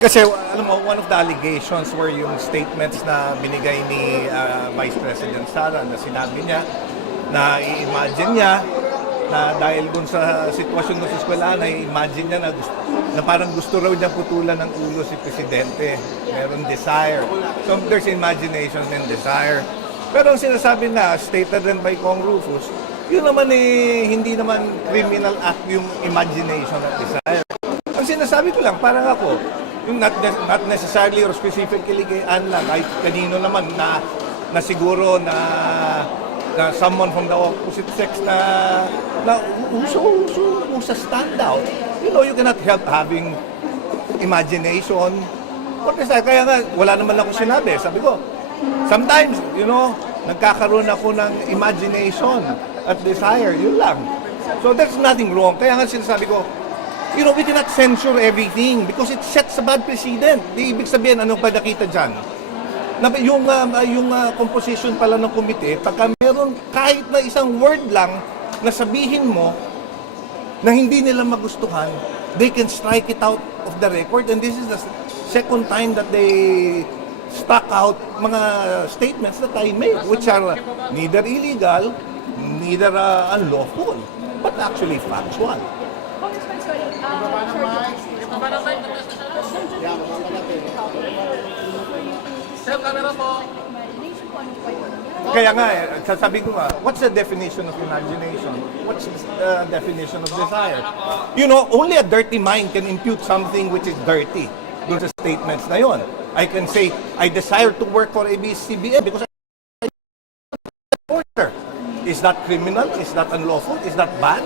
Kasi alam mo, one of the allegations were yung statements na binigay ni Vice President Sara na sinabi niya na i-imagine niya na dahil dun sa sitwasyon ng eskwelahan, i-imagine niya na parang gusto raw niya putulan ng ulo si Presidente. Meron desire. So there's imagination and desire. Pero ang sinasabi na, stated rin by Kong Rufus, yun naman hindi naman criminal act yung imagination at desire. Ang sinasabi ko lang, parang ako, yung not necessarily or specifically kay Ann lang, kahit kanino naman na siguro na someone from the opposite sex na who's a standout. You know, you cannot help having imagination. Kaya nga, wala naman ako sinabi. Sabi ko, sometimes, you know, nagkakaroon ako ng imagination at desire. Yun lang. So there's nothing wrong. Kaya nga sinasabi ko, you know, we cannot censure everything because it sets a bad precedent. Di ibig sabihin, anong pa nakita dyan? Na yung composition pala ng komite, pagka meron kahit na isang word lang na sabihin mo na hindi nila magustuhan, they can strike it out of the record. And this is the second time that they struck out mga statements that I made, which are neither illegal, neither unlawful, but actually factual. Congressman, sorry. Kaya nga, sasabihin ko nga, what's the definition of imagination? What's the definition of desire? You know, only a dirty mind can impute something which is dirty dun sa statements na yon. I can say, I desire to work for ABS-CBN because I'm a reporter. Is that criminal? Is that unlawful? Is that bad?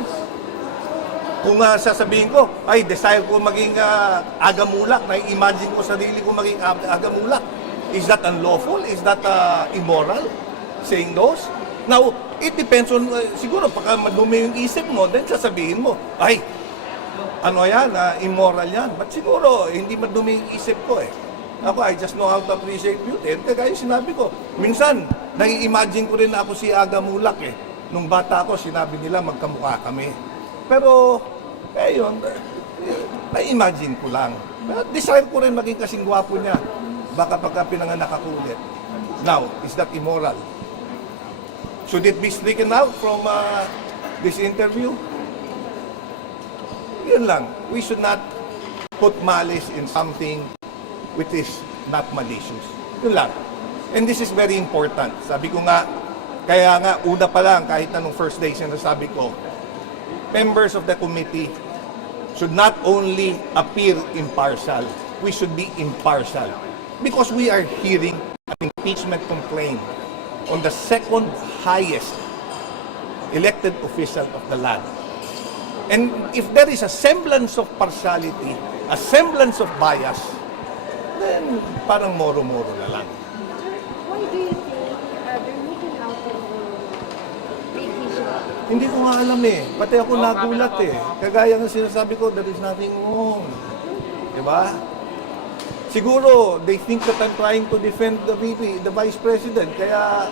Kung sasabihin ko, ay, desire ko maging agamulak, na-imagine ko sarili ko maging agamulak, is that unlawful? Is that immoral? Saying those? Now, it depends on, siguro, pagka madumi yung isip mo, then sasabihin mo, ay, ano yan, immoral yan. But siguro, hindi madumi yung isip ko eh. Ako, I just know how to appreciate beauty. And kaya sinabi ko, minsan, nai-imagine ko rin na ako si Aga Mulak eh. Nung bata ako, sinabi nila magkamukha kami. Pero, yun, na-imagine ko lang. Desire ko rin maging kasing gwapo niya. Baka pagka pinanganak ako ulit. Now, is that immoral? Should it be stricken out from this interview? Yun lang. We should not put malice in something which is not malicious. Yun lang. And this is very important. Sabi ko nga, kaya nga, una pa lang, kahit na nung first day sinasabi ko, members of the committee should not only appear impartial, we should be impartial. Because we are hearing an impeachment complaint on the second highest elected official of the land. And if there is a semblance of partiality, a semblance of bias, then parang moro-moro na lang. Why do you think they're looking out of vacation? Hindi ko nga alam eh. Pati ako nagulat eh. Kagaya ng sinasabi ko, there is nothing wrong. Diba? Siguro, they think that I'm trying to defend the VP, the Vice President. Kaya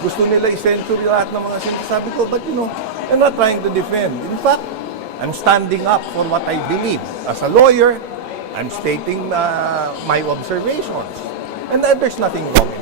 gusto nila i-censure lahat ng mga sinasabi ko. But you know, I'm not trying to defend. In fact, I'm standing up for what I believe. As a lawyer, I'm stating my observations. And there's nothing wrong in